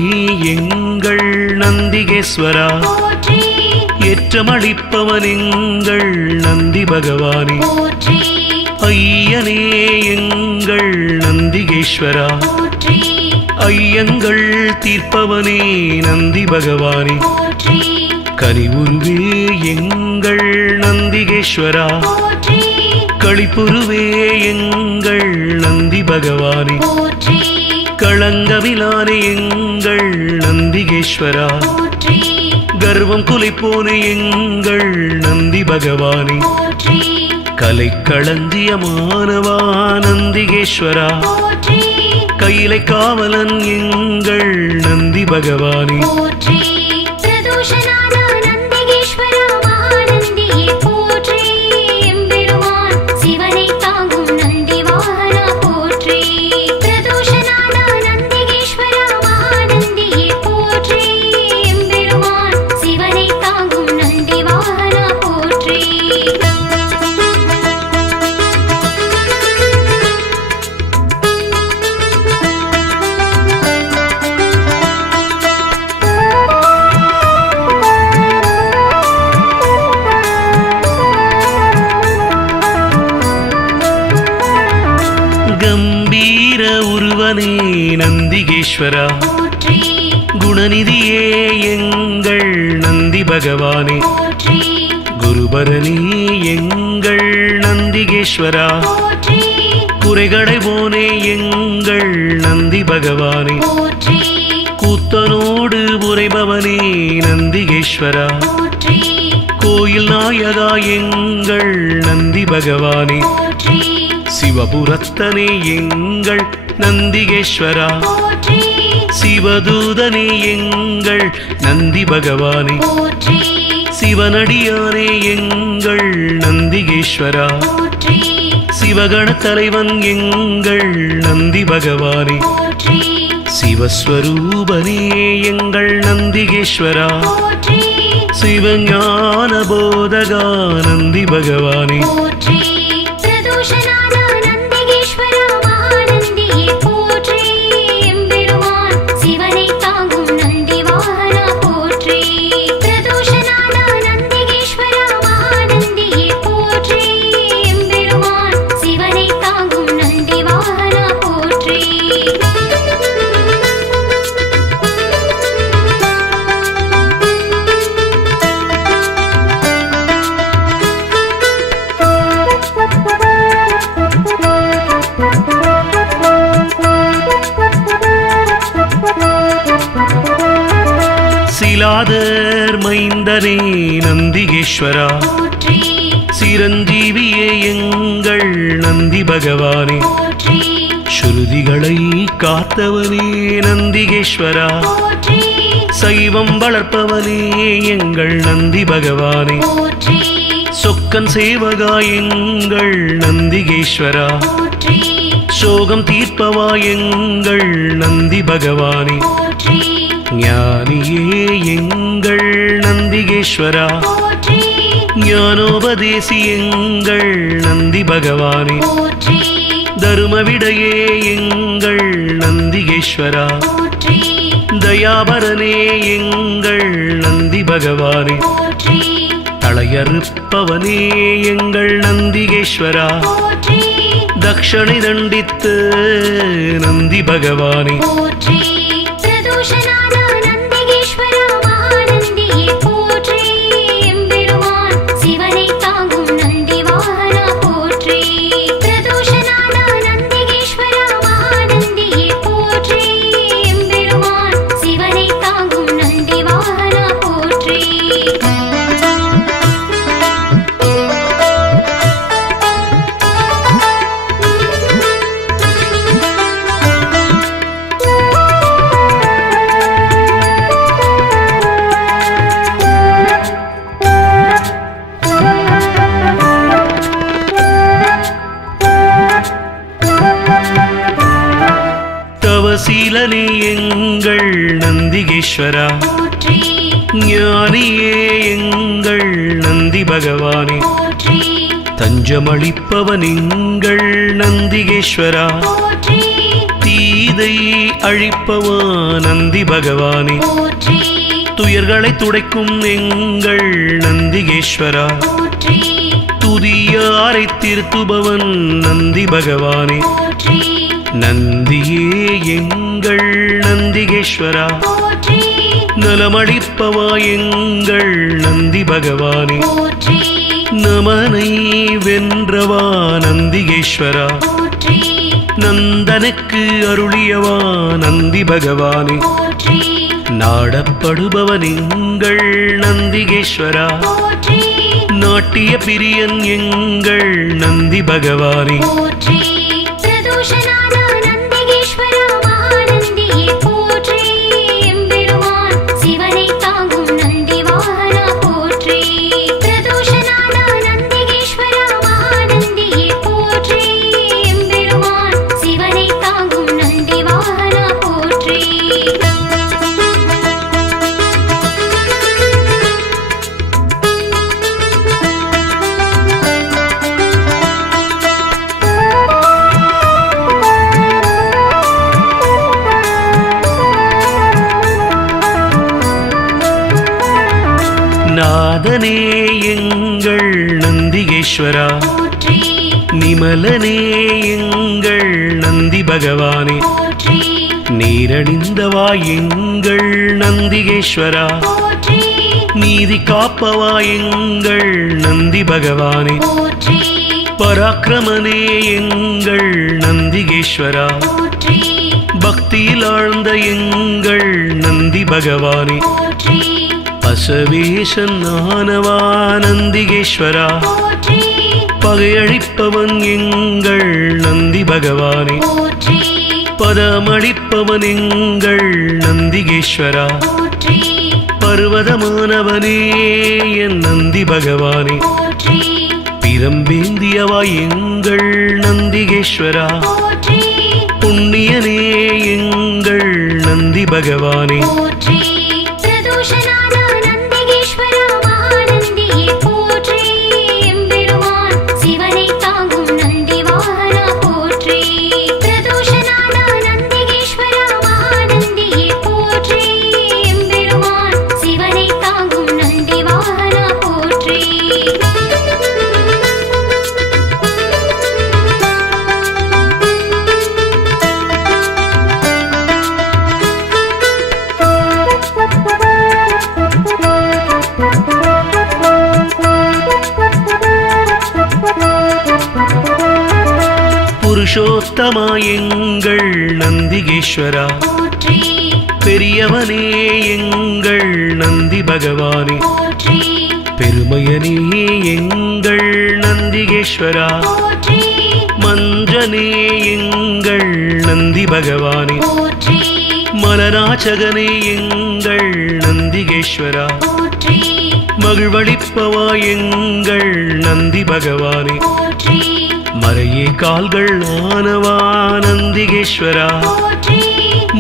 எங்கள் நந்திகேஸ்வரா போற்றி ஏற்றமளிப்பவன் எங்கள் நந்தி பகவானே போற்றி ஐயனே எங்கள் நந்திகேஸ்வரா போற்றி ஐயங்கள் தீர்ப்பவனே நந்தி பகவானே போற்றி கனிவுருவே எங்கள் நந்திகேஸ்வரா போற்றி களிப்புருவே எங்கள் நந்தி பகவானே போற்றி களங்கமிலானே எங்கள் நந்திகேஸ்வரா போற்றி கர்வம் குலைப்போனே எங்கள் நந்தி பகவானே போற்றி கலை களஞ்சியமானவா நந்திகேஸ்வரா போற்றி கையிலை காவலன் எங்கள் நந்தி பகவானே போற்றி பிரதோஷநாத நந்திகேஸ்வரா மகாநந்தியே போற்றி எம்பெருமான் சிவனை தாங்கும் நந்தி வாகனா போற்றி பிரதோஷநாத நந்திகேஸ்வரா மகாநந்தியே போற்றி எம்பெருமான் சிவனை தாங்கும் நந்தி வாகனா போற்றி கம்பீர உருவனே நந்திகேஸ்வரா போற்றி குணநிதியே எங்கள் நந்தி பகவானே போற்றி குருபரணி எங்கள் நந்திகேஸ்வரா போற்றி குறைகளைவோனே எங்கள் நந்தி பகவானே போற்றி கூத்தனோடு உரைபவனே நந்திகேஸ்வரா போற்றி கோயில் நாயகா எங்கள் நந்தி பகவானே போற்றி சிவபுரத்தனே எங்கள் நந்திகேஸ்வரா போற்றி சிவதூதனே எங்கள் நந்தி பகவானே போற்றி சிவனடியானே எங்கள் நந்திகேஸ்வரா போற்றி சிவகண தலைவன் எங்கள் நந்தி பகவானே போற்றி சிவஸ்வரூபனே எங்கள் நந்திகேஸ்வரா போற்றி சிவஞான போதகா நந்தி பகவானே போற்றி பிரதோஷநாத நந்திகேஸ்வரா மகாநந்தியே போற்றி எம்பெருமான் சிவனை தாங்கும் நந்தி வாகனா போற்றி பிரதோஷநாத நந்திகேஸ்வரா மகாநந்தியே போற்றி எம்பெருமான் சிவனை தாங்கும் நந்தி வாகனா போற்றி சிலாதர் மைந்தனே நந்திகேஸ்வரா போற்றி சிரஞ்சீவியே எங்கள் நந்தி பகவானே போற்றி ஸ்ருதிகளை காத்தவனே நந்திகேஸ்வரா போற்றி சைவம் வளர்ப்பவனே எங்கள் நந்தி பகவானே போற்றி சொக்கன் சேவகா எங்கள் நந்திகேஸ்வரா போற்றி சோகம் தீர்ப்பவா எங்கள் நந்தி பகவானே போற்றி ஞானியே எங்கள் நந்திகேஸ்வரா போற்றி ஞானோபதேசி எங்கள் நந்தி பகவானே போற்றி தருமவிடையே எங்கள் நந்திகேஸ்வரா போற்றி தயாபரனே எங்கள் நந்தி பகவானே போற்றி தளையறுப்பவனே எங்கள் நந்திகேஸ்வரா போற்றி தக்ஷணை தண்டித்து நந்தி பகவானே போற்றி பிரதோஷநாத நந்திகேஸ்வரா மகாநந்தியே போற்றி எம்பெருமான் சிவனை தாங்கும் நந்தி வாகனா போற்றி பிரதோஷநாத நந்திகேஸ்வரா மகாநந்தியே போற்றி எம்பெருமான் சிவனை தாங்கும் நந்தி வாகனா போற்றி தவசீலனே எங்கள் நந்திகேஸ்வரா போற்றி ஞானியே எங்கள் நந்தி பகவானே போற்றி தஞ்சமளிப்பவன் எங்கள் நந்திகேஸ்வரா போற்றி தீதை அழிப்பவா நந்தி பகவானே போற்றி துயர்களை துடைக்கும் எங்கள் நந்திகேஸ்வரா போற்றி துதியாரை திருத்துபவன் நந்தி பகவானே போற்றி நந்தியே எங்கள் நந்திகேஸ்வரா போற்றி நலமளிப்பவா எங்கள் நந்தி பகவானே போற்றி நமனை வென்றவா நந்திகேஸ்வரா போற்றி நந்தனுக்கு அருளியவா நந்தி பகவானே போற்றி நாடப்படுபவன் எங்கள் நந்திகேஸ்வரா போற்றி நாட்டிய பிரியன் எங்கள் நந்தி பகவானே போற்றி பிரதோஷநாத நந்திகேஸ்வரா மகாநந்தியே போற்றி எம்பெருமான் சிவனை தாங்கும் நந்தி வாகனா போற்றி பிரதோஷநாத நந்திகேஸ்வரா மகாநந்தியே போற்றி எம்பெருமான் சிவனை தாங்கும் நந்தி வாகனா போற்றி நாதனே எங்கள் நந்திகேஸ்வரா போற்றி நிமலனே எங்கள் நந்தி பகவானே போற்றி நீரணிந்தவா எங்கள் நந்திகேஸ்வரா போற்றி நீதி காப்பவா எங்கள் நந்தி பகவானே போற்றி பராக்கிரமனே எங்கள் நந்திகேஸ்வரா போற்றி பக்தியில் ஆழ்ந்த எங்கள் நந்தி பகவானே போற்றி பசவேசன் ஆனவா நந்திகேஸ்வரா போற்றி பகையழிப்பவன் எங்கள் நந்தி பகவானே போற்றி பதமளிப்பவன் எங்கள் நந்திகேஸ்வரா போற்றி பர்வதமானவனே என் நந்தி பகவானே போற்றி பிரம்பேந்தியவா எங்கள் நந்திகேஸ்வரா போற்றி புண்ணியனே எங்கள் நந்தி பகவானே போற்றி பிரதோஷநாத நந்திகேஸ்வரா மகாநந்தியே போற்றி எம்பெருமான் சிவனை தாங்கும் நந்தி வாகனா போற்றி பிரதோஷநாத நந்திகேஸ்வரா மகாநந்தியே போற்றி எம்பெருமான் சிவனை தாங்கும் நந்தி வாகனா போற்றி புருஷோத்தமா எங்கள் நந்திகேஸ்வரா போற்றி பெரியவனே எங்கள் நந்தி பகவானே போற்றி பெருமையனே எங்கள் நந்திகேஸ்வரா போற்றி மஞ்சனே எங்கள் நந்தி பகவானே போற்றி மலராச்சகனே எங்கள் நந்திகேஸ்வரா போற்றி மகிழ்வளிப்பவா எங்கள் நந்தி பகவானே போற்றி மறையே கால்கள் ஆனவா நந்திகேஸ்வரா போற்றி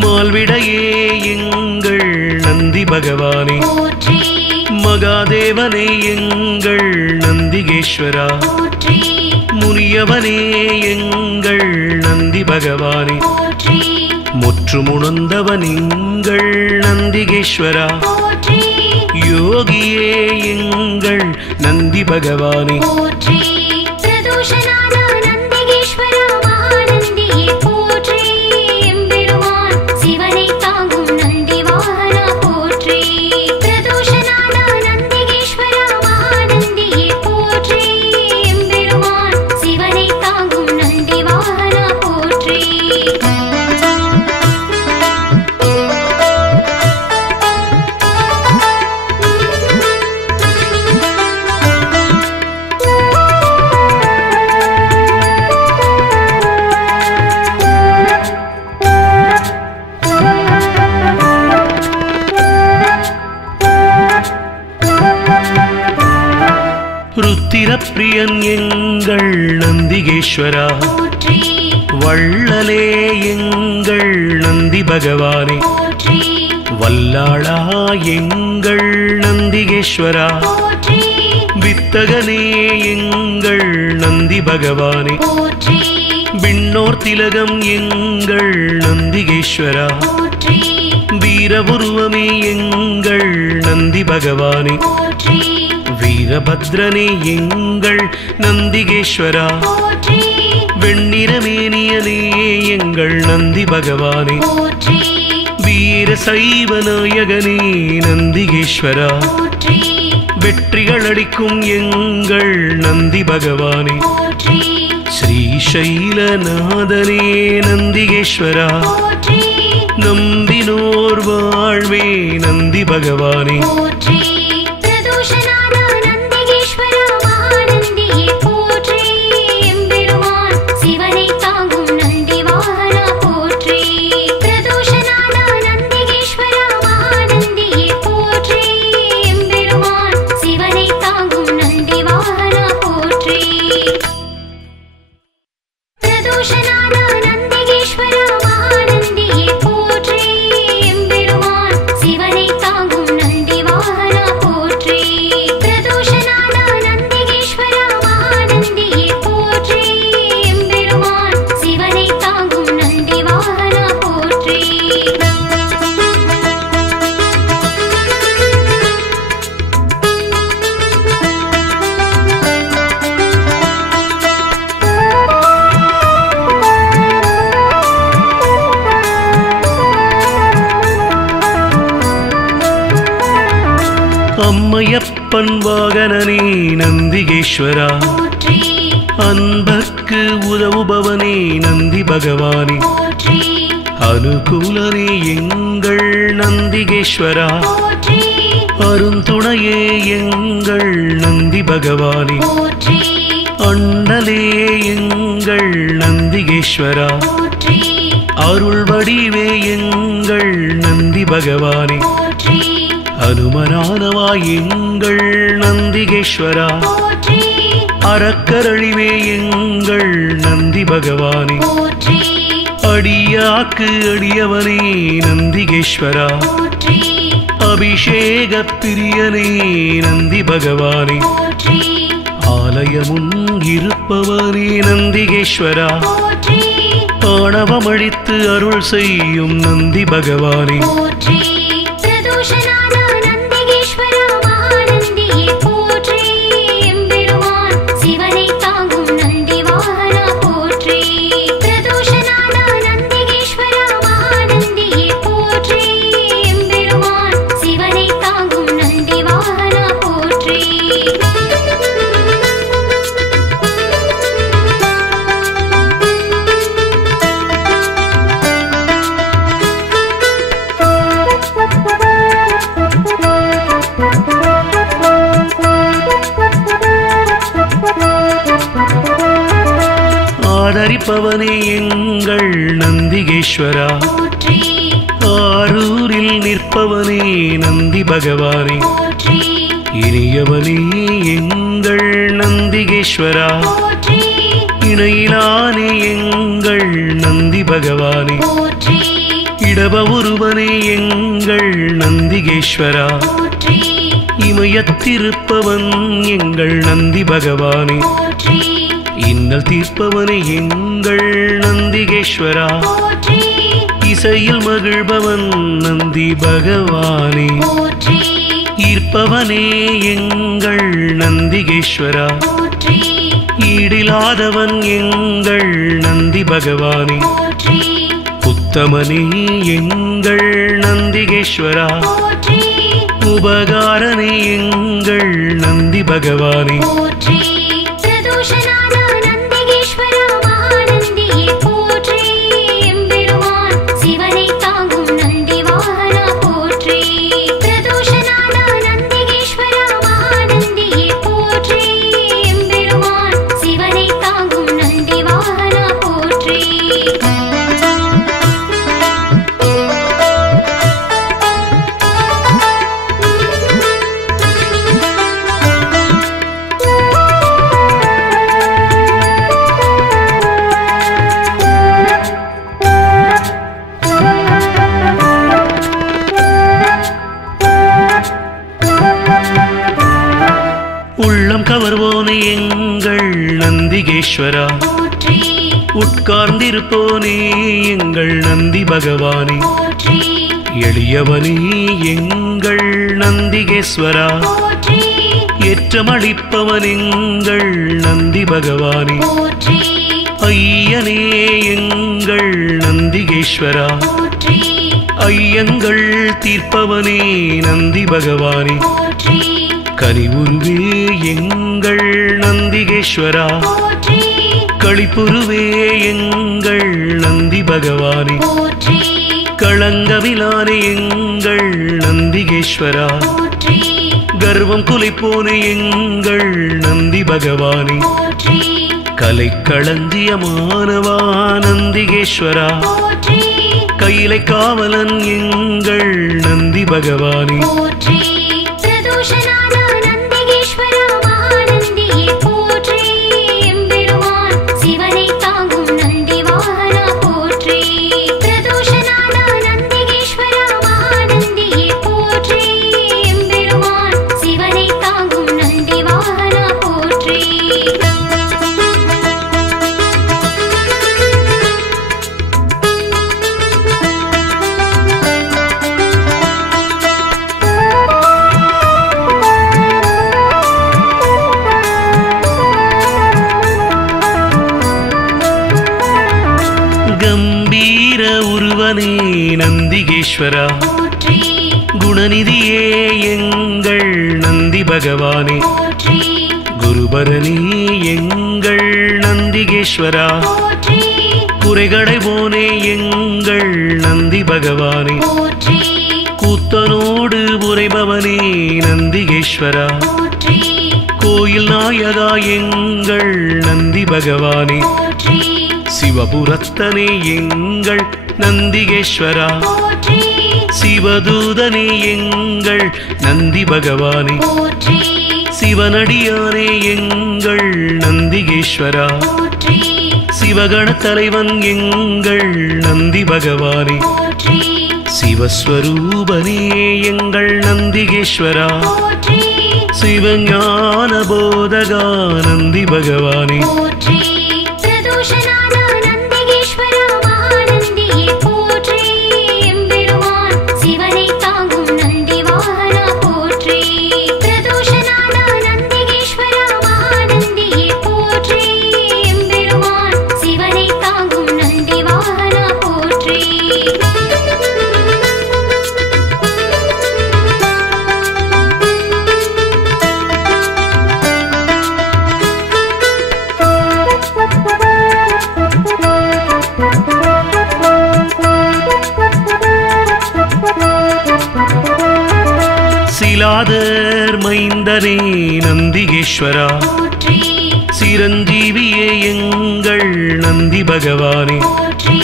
மால்விடையே எங்கள் நந்தி பகவானே போற்றி மகாதேவனே எங்கள் நந்திகேஸ்வரா போற்றி முனியவனே எங்கள் நந்தி பகவானே போற்றி முற்றுமுணர்ந்தவன் எங்கள் நந்திகேஸ்வரா போற்றி யோகியே எங்கள் நந்தி பகவானே போற்றி பிரதோஷநாத நந்திகேஸ்வரா மகாநந்தியே போற்றி எம்பெருமான் சிவனை தாங்கும் நந்தி வாகனா போற்றி பிரதோஷநாத நந்திகேஸ்வரா மகாநந்தியே போற்றி எம்பெருமான் சிவனை தாங்கும் நந்தி வாகனா போற்றி ருத்திரப்பிரியன் எங்கள் நந்திகேஸ்வரா போற்றி வள்ளலே எங்கள் நந்தி பகவானே போற்றி வல்லாளா எங்கள் நந்திகேஸ்வரா போற்றி வித்தகனே எங்கள் நந்தி பகவானே போற்றி விண்ணோர் திலகம் எங்கள் நந்திகேஸ்வரா போற்றி வீரபுருவமே எங்கள் நந்தி பகவானே போற்றி வீரபத்ரனே எங்கள் நந்திகேஸ்வரா போற்றி வெண்ணிறமேனியனே எங்கள் நந்தி பகவானே போற்றி வீர சைவ நாயகனே நந்திகேஸ்வரா போற்றி வெற்றிகள் அளிக்கும் எங்கள் நந்தி பகவானே போற்றி ஸ்ரீசைலநாதனே நந்திகேஸ்வரா போற்றி நம்பினோர் வாழ்வே நந்தி பகவானே போற்றி பிரதோஷநாத நந்திகேஸ்வரா மகாநந்தியே போற்றி எம்பெருமான் சிவனை தாங்கும் நந்தி வாகனா போற்றி பிரதோஷநாத நந்திகேஸ்வரா மகாநந்தியே போற்றி எம்பெருமான் சிவனை தாங்கும் நந்தி வாகனா போற்றி பிரதோஷநாத நந்திகேஸ்வரா மகாநந்தியே போற்றி எம்பெருமான் சிவனை தாங்கும் நந்தி வாகனா போற்றி பிரதோஷநாத நந்திகேஸ்வரா மகாநந்தியே போற்றி எம்பெருமான் சிவனை தாங்கும் நந்தி வாகனா போற்றி அம்மையப்பன் வாகனனே நந்திகேஸ்வரா போற்றி அன்பர்க்கு உதவுபவனே நந்தி பகவானே போற்றி அனுகூலனே எங்கள் நந்திகேஸ்வரா போற்றி அருந்துணையே எங்கள் நந்தி பகவானே போற்றி அண்ணலே எங்கள் நந்திகேஸ்வரா போற்றி அருள் வடிவே எங்கள் நந்தி பகவானே போற்றி அனுமனானவா எங்கள் நந்திகேஸ்வரா போற்றி அறக்கரழிவே எங்கள் நந்தி பகவானே போற்றி அடியாக்கு அடியவனே நந்திகேஸ்வரா போற்றி அபிஷேக பிரியனே நந்தி பகவானே போற்றி ஆலயமுன் இருப்பவனே நந்திகேஸ்வரா போற்றி ஆணவமழித்து அருள் செய்யும் நந்தி பகவானே போற்றி பிரதோஷநாத நந்திகேஸ்வரா மகாநந்தியே போற்றி எம்பெருமான் சிவனை தாங்கும் நந்தி வாகனா போற்றி பிரதோஷநாத நந்திகேஸ்வரா மகாநந்தியே போற்றி எம்பெருமான் சிவனை தாங்கும் நந்தி வாகனா போற்றி ஆதரிப்பவனே எங்கள் நந்திகேஸ்வரா போற்றி ஆரூரில் நிற்பவனே நந்தி பகவானே போற்றி இனியவனே எங்கள் நந்திகேஸ்வரா போற்றி இணையிலானே எங்கள் நந்தி பகவானே போற்றி இடப ஒருவனே எங்கள் நந்திகேஸ்வரா போற்றி இமயத்திருப்பவன் எங்கள் நந்தி பகவானே போற்றி இன்னல் தீர்ப்பவனே எங்கள் நந்திகேஸ்வரா போற்றி இசையில் மகிழ்பவன் நந்தி பகவானே போற்றி ஈர்ப்பவனே எங்கள் நந்திகேஸ்வரா போற்றி ஈடிலாதவன் எங்கள் நந்தி பகவானே போற்றி உத்தமனே எங்கள் நந்திகேஸ்வரா போற்றி உபகாரனே எங்கள் நந்தி பகவானே போற்றி பிரதோஷநாத நந்திகேஸ்வரா மகாநந்தியே போற்றி எம்பெருமான் சிவனை தாங்கும் நந்தி வாகனா போற்றி பிரதோஷநாத நந்திகேஸ்வரா மகாநந்தியே போற்றி எம்பெருமான் சிவனை தாங்கும் நந்தி வாகனா போற்றி உள்ளம் கவர்வோனே எங்கள் நந்திகேஸ்வரா போற்றி உட்கார்ந்திருப்போனே எங்கள் நந்தி பகவானே போற்றி எளியவனே எங்கள் நந்திகேஸ்வரா போற்றி ஏற்றமளிப்பவன் எங்கள் நந்தி பகவானே போற்றி ஐயனே எங்கள் நந்திகேஸ்வரா போற்றி ஐயங்கள் தீர்ப்பவனே நந்தி பகவானே போற்றி கனிவுருவே எங்கள் நந்திகேஸ்வரா போற்றி களிப்புருவே எங்கள் நந்தி பகவானே போற்றி களங்கமிலானே எங்கள் நந்திகேஸ்வரா போற்றி கர்வம் குலைப்போனே எங்கள் நந்தி பகவானே போற்றி கலை களஞ்சியமானவா நந்திகேஸ்வரா போற்றி கையிலை காவலன் எங்கள் நந்தி பகவானே போற்றி பிரதோஷநாத நந்திகேஸ்வரா மகாநந்தியே போற்றி எம்பெருமான் சிவனை தாங்கும் நந்தி வாகனா போற்றி பிரதோஷநாத நந்திகேஸ்வரா மகாநந்தியே போற்றி எம்பெருமான் சிவனை தாங்கும் நந்தி வாகனா போற்றி கம்பீர உருவனே நந்திகேஸ்வரா போற்றி குணநிதியே எங்கள் நந்தி பகவானே போற்றி குருபரணி எங்கள் நந்திகேஸ்வரா போற்றி குறைகளைவோனே எங்கள் நந்தி பகவானே போற்றி கூத்தனோடு உரைபவனே நந்திகேஸ்வரா போற்றி கோயில் நாயகா எங்கள் நந்தி பகவானே போற்றி சிவபுரத்தனே எங்கள் நந்திகேஸ்வரா போற்றி சிவதூதனே எங்கள் நந்தி பகவானே போற்றி சிவனடியானே எங்கள் நந்திகேஸ்வரா போற்றி சிவகண தலைவன் எங்கள் நந்தி பகவானே போற்றி சிவஸ்வரூபனே எங்கள் நந்திகேஸ்வரா போற்றி சிவஞான போதகா நந்தி பகவானே போற்றி பிரதோஷநாத நந்திகேஸ்வரா மகாநந்தியே போற்றி எம்பெருமான் சிவனை தாங்கும் நந்தி வாகனா போற்றி பிரதோஷநாத நந்திகேஸ்வரா மகாநந்தியே போற்றி எம்பெருமான் சிவனை தாங்கும் நந்தி வாகனா போற்றி சிலாதர் மைந்தனே நந்திகேஸ்வரா போற்றி சிரஞ்சீவியே எங்கள் நந்தி பகவானே போற்றி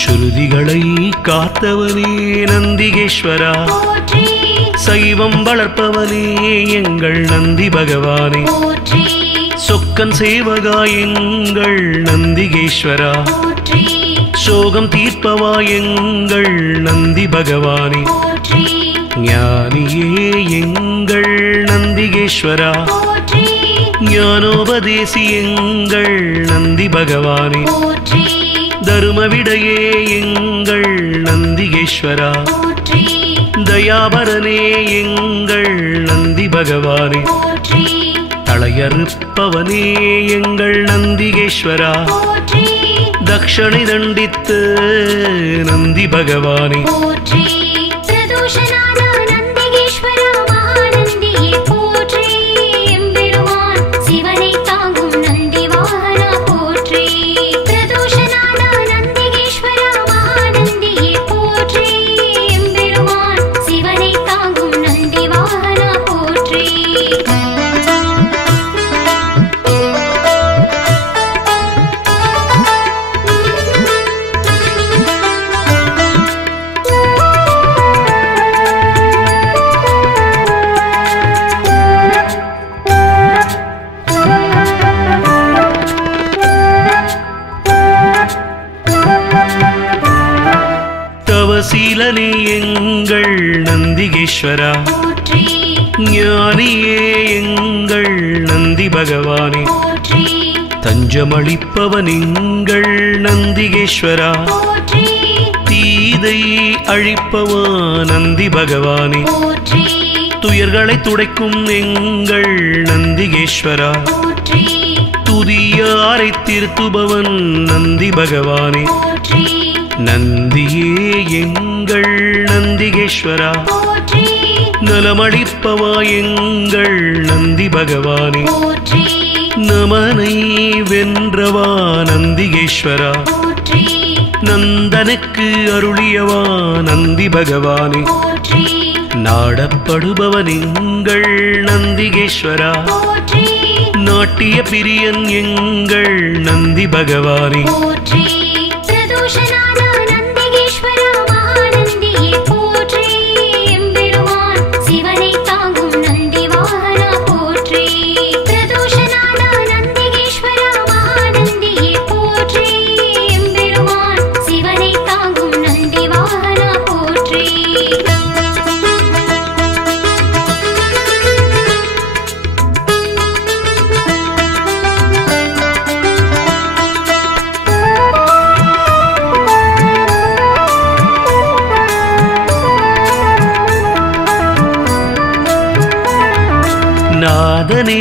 ஸ்ருதிகளை காத்தவனே நந்திகேஸ்வரா போற்றி சைவம் வளர்ப்பவனே எங்கள் நந்தி பகவானே போற்றி சொக்கன் சேவகா எங்கள் நந்திகேஸ்வரா போற்றி சோகம் தீர்ப்பவா எங்கள் நந்தி பகவானே போற்றி ஞானியே எங்கள் நந்திகேஸ்வரா போற்றி ஞானோபதேசி எங்கள் நந்தி பகவானே போற்றி தருமவிடையே எங்கள் நந்திகேஸ்வரா போற்றி தயாபரனே எங்கள் நந்தி பகவானே போற்றி தளையறுப்பவனே எங்கள் நந்திகேஸ்வரா போற்றி தக்ஷணை தண்டித்து நந்தி பகவானே போற்றி பிரதோஷநாத நந்திகேஸ்வரா மகாநந்தியே போற்றி எம்பெருமான் சிவனை தாங்கும் நந்தி வாகனா போற்றி பிரதோஷநாத நந்திகேஸ்வரா மகாநந்தியே போற்றி எம்பெருமான் சிவனை தாங்கும் நந்தி வாகனா போற்றி தவசீலனே எங்கள் நந்திகேஸ்வரா போற்றி ஞானியே எங்கள் நந்தி பகவானே போற்றி தஞ்சமளிப்பவன் எங்கள் நந்திகேஸ்வரா போற்றி தீதை அழிப்பவா நந்தி பகவானே போற்றி துயர்களை துடைக்கும் எங்கள் நந்திகேஸ்வரா போற்றி துதியாரை திருத்துபவன் நந்தி பகவானே போற்றி நந்தியே எங்கள் நந்திகேஸ்வரா போற்றி நலமளிப்பவா எங்கள் நந்தி பகவானே போற்றி நமனை வென்றவா நந்திகேஸ்வரா போற்றி நந்தனுக்கு அருளியவா நந்தி பகவானே போற்றி நாடப்படுபவன் எங்கள் நந்திகேஸ்வரா போற்றி நாட்டிய பிரியன் எங்கள் நந்தி பகவானே போற்றி பிரதோஷநாத நந்திகேஸ்வரா மகாநந்தியே போற்றி எம்பெருமான் சிவனை தாங்கும் நந்தி வாகனா போற்றி பிரதோஷநாத நந்திகேஸ்வரா மகாநந்தியே போற்றி எம்பெருமான் சிவனை தாங்கும் நந்தி வாகனா போற்றி நாதனே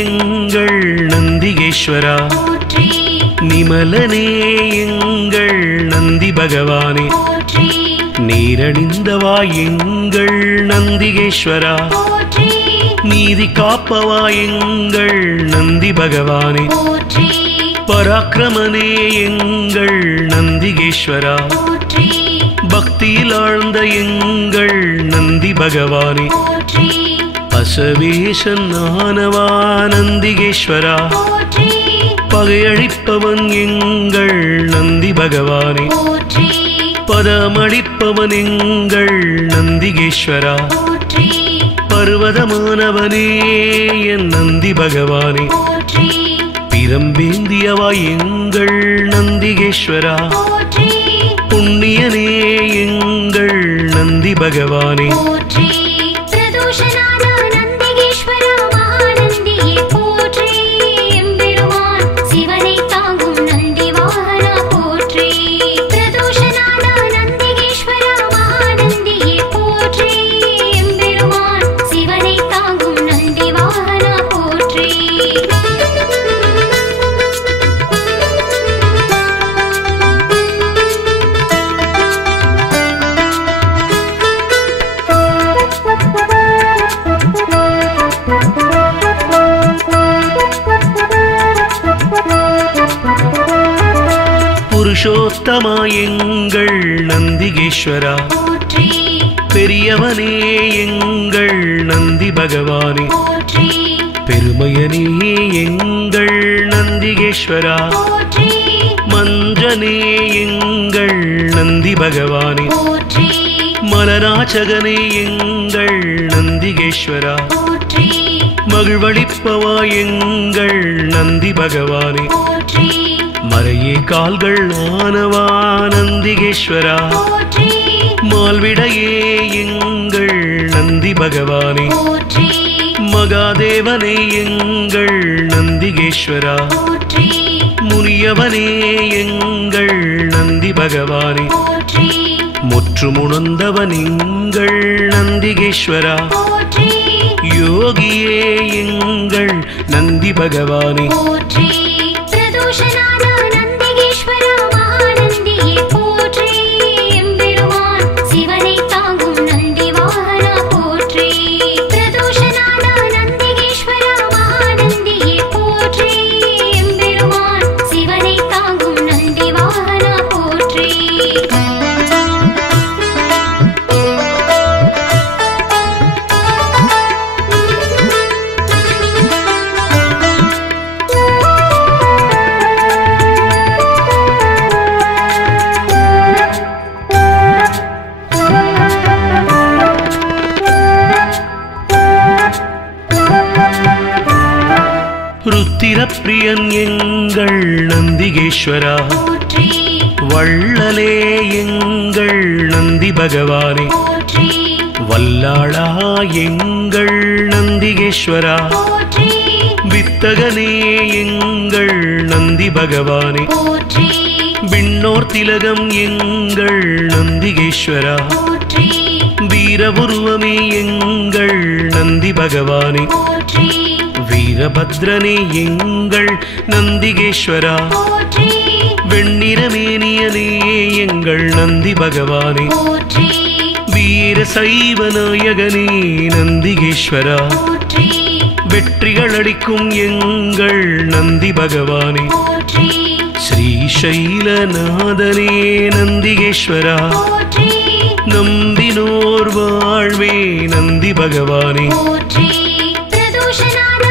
எங்கள் நந்திகேஸ்வரா போற்றி நிமலனே எங்கள் நந்தி பகவானே போற்றி நீரணிந்தவா எங்கள் நந்திகேஸ்வரா போற்றி நீதி காப்பவா எங்கள் நந்தி பகவானே போற்றி பராக்கிரமனே எங்கள் நந்திகேஸ்வரா போற்றி பக்தியில் ஆழ்ந்த எங்கள் நந்தி பகவானே போற்றி அசவேசன் ஆனவா நந்திகேஸ்வரா போற்றி பகையழிப்பவன் எங்கள் நந்தி பகவானே போற்றி பதமளிப்பவன் எங்கள் நந்திகேஸ்வரா போற்றி பர்வதமானவனே என் நந்தி பகவானே போற்றி பிரம்பேந்தியவா எங்கள் நந்திகேஸ்வரா போற்றி புண்ணியனே எங்கள் நந்தி பகவானே போற்றி பிரதோஷநாத நந்திகேஸ்வரா மகாநந்தியே போற்றி எம்பெருமான் சிவனை தாங்கும் நந்தி வாகனா போற்றி பிரதோஷநாத நந்திகேஸ்வரா மகாநந்தியே போற்றி எம்பெருமான் சிவனை தாங்கும் நந்தி வாகனா போற்றி புருஷோத்தமா எங்கள் நந்திகேஸ்வரா போற்றி பெரியவனே எங்கள் நந்தி பகவானே போற்றி பெருமையனே எங்கள் நந்திகேஸ்வரா போற்றி மஞ்சனே எங்கள் நந்தி பகவானே போற்றி மலராச்சகனே எங்கள் நந்திகேஸ்வரா போற்றி மகிழ்வளிப்பவா எங்கள் நந்தி பகவானே போற்றி மறையே கால்கள் ஆனவா நந்திகேஸ்வரா போற்றி மால்விடையே எங்கள் நந்தி பகவானே போற்றி மகாதேவனே எங்கள் நந்திகேஸ்வரா போற்றி முனியவனே எங்கள் நந்தி பகவானே போற்றி முற்றுமுணர்ந்தவன் எங்கள் நந்திகேஸ்வரா போற்றி யோகியே எங்கள் நந்தி பகவானே போற்றி பிரதோஷநாத நந்திகேஸ்வரா மகாநந்தியே போற்றி எம்பெருமான் சிவனை தாங்கும் நந்தி வாகனா போற்றி பிரதோஷநாத நந்திகேஸ்வரா மகாநந்தியே போற்றி எம்பெருமான் சிவனை தாங்கும் நந்தி வாகனா போற்றி ருத்திரப்பிரியன் எங்கள் நந்திகேஸ்வரா போற்றி வள்ளலே எங்கள் நந்தி பகவானே போற்றி வல்லாளா எங்கள் நந்திகேஸ்வரா போற்றி வித்தகனே எங்கள் நந்தி பகவானே போற்றி விண்ணோர் திலகம் எங்கள் நந்திகேஸ்வரா போற்றி வீரபுருவமே எங்கள் நந்தி பகவானே போற்றி வீரபத்ரனே எங்கள் நந்திகேஸ்வரா போற்றி வெண்ணிறமேனியனே எங்கள் நந்தி பகவானே போற்றி வீர சைவ நாயகனே நந்திகேஸ்வரா போற்றி வெற்றிகள் அளிக்கும் எங்கள் நந்தி பகவானே போற்றி ஸ்ரீசைலநாதனே நந்திகேஸ்வரா போற்றி நம்பினோர் வாழ்வே நந்தி பகவானே போற்றி பிரதோஷநாத